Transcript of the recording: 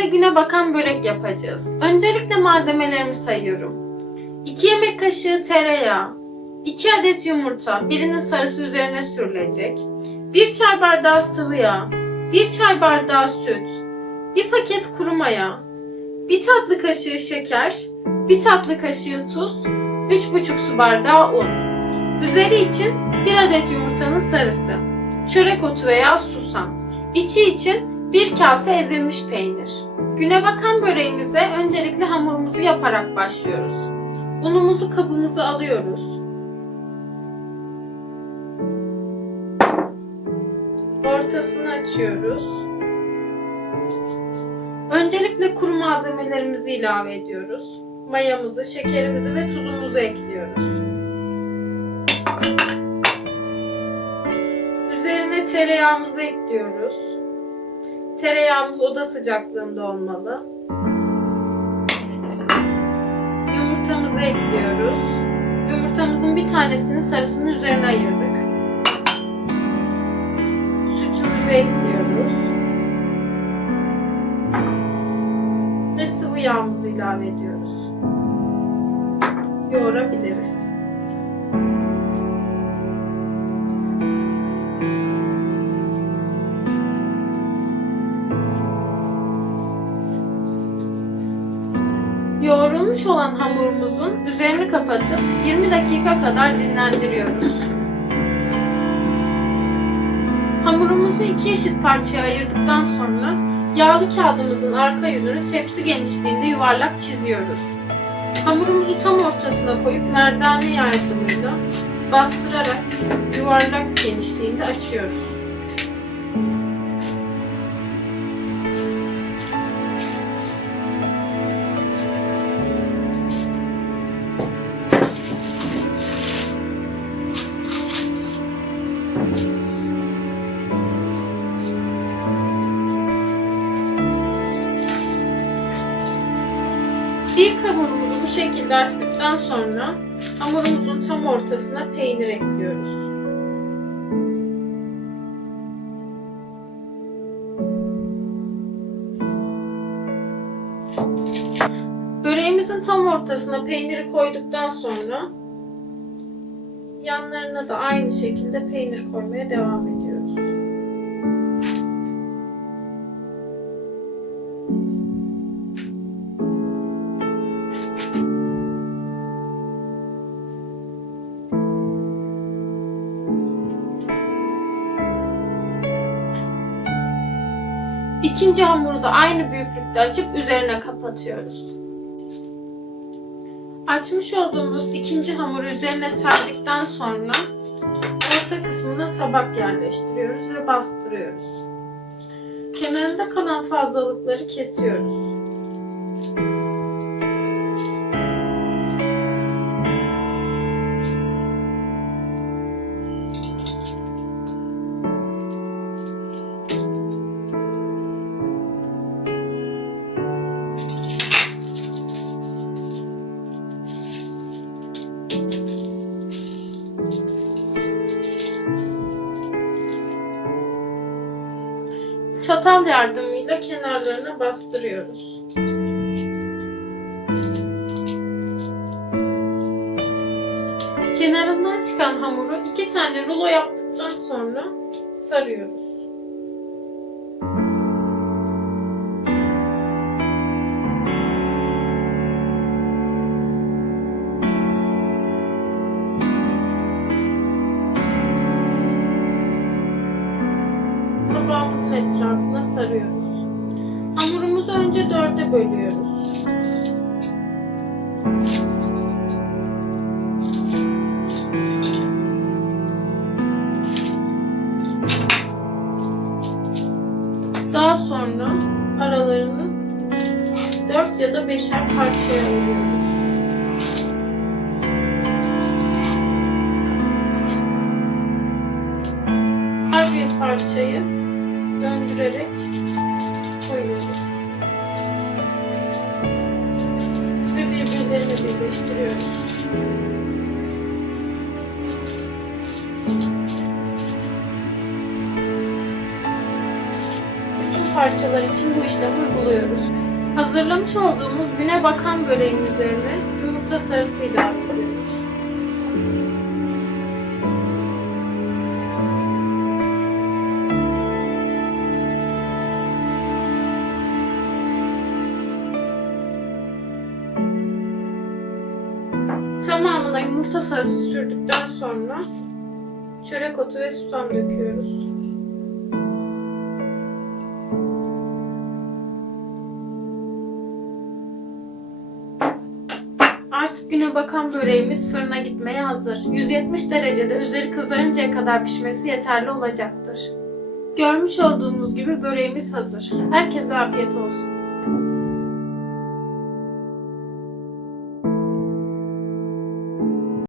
sizlerle güne bakan börek yapacağız. Öncelikle malzemelerimi sayıyorum. 2 yemek kaşığı tereyağı, 2 adet yumurta, birinin sarısı üzerine sürülecek, 1 çay bardağı sıvı yağ, 1 çay bardağı süt, 1 paket kuru maya, 1 tatlı kaşığı şeker, 1 tatlı kaşığı tuz, 3,5 su bardağı un. Üzeri için 1 adet yumurtanın sarısı, çörek otu veya susam. İçi için 1 kase ezilmiş peynir. Güne bakan böreğimize öncelikle hamurumuzu yaparak başlıyoruz. Unumuzu kabımıza alıyoruz. Ortasını açıyoruz. Öncelikle kuru malzemelerimizi ilave ediyoruz. Mayamızı, şekerimizi ve tuzumuzu ekliyoruz. Üzerine tereyağımızı ekliyoruz. Tereyağımız oda sıcaklığında olmalı. Yumurtamızı ekliyoruz. Yumurtamızın bir tanesini sarısını üzerine ayırdık. Sütümüzü ekliyoruz. Ve sıvı yağımızı ilave ediyoruz. Yoğurabiliriz. Yoğrulmuş olan hamurumuzun üzerini kapatıp 20 dakika kadar dinlendiriyoruz. Hamurumuzu iki eşit parçaya ayırdıktan sonra yağlı kağıdımızın arka yüzünü tepsi genişliğinde yuvarlak çiziyoruz. Hamurumuzu tam ortasına koyup merdane yardımıyla bastırarak yuvarlak genişliğinde açıyoruz. İlk hamurumuzu bu şekilde açtıktan sonra hamurumuzun tam ortasına peynir ekliyoruz. Böreğimizin tam ortasına peyniri koyduktan sonra yanlarına da aynı şekilde peynir koymaya devam ediyoruz. İkinci hamuru da aynı büyüklükte açıp üzerine kapatıyoruz. Açmış olduğumuz ikinci hamuru üzerine serdikten sonra orta kısmına tabak yerleştiriyoruz ve bastırıyoruz. Kenarında kalan fazlalıkları kesiyoruz. Çatal yardımıyla kenarlarına bastırıyoruz. Kenarından çıkan hamuru iki tane rulo yaptıktan sonra sarıyoruz. Etrafına sarıyoruz. Hamurumuzu önce dörde bölüyoruz. Daha sonra aralarını dört ya da beşer parçaya ayırıyoruz. Her bir parçayı döndürerek koyuyoruz. Ve birbirlerini birleştiriyoruz. parçalar için bu işlemi uyguluyoruz. Hazırlamış olduğumuz güne bakan böreğin üzerine yumurta sarısı ilave. Tamamına yumurta sarısı sürdükten sonra çörek otu ve susam döküyoruz. Artık güne bakan böreğimiz fırına gitmeye hazır. 170 derecede üzeri kızarıncaya kadar pişmesi yeterli olacaktır. Görmüş olduğunuz gibi böreğimiz hazır. Herkese afiyet olsun.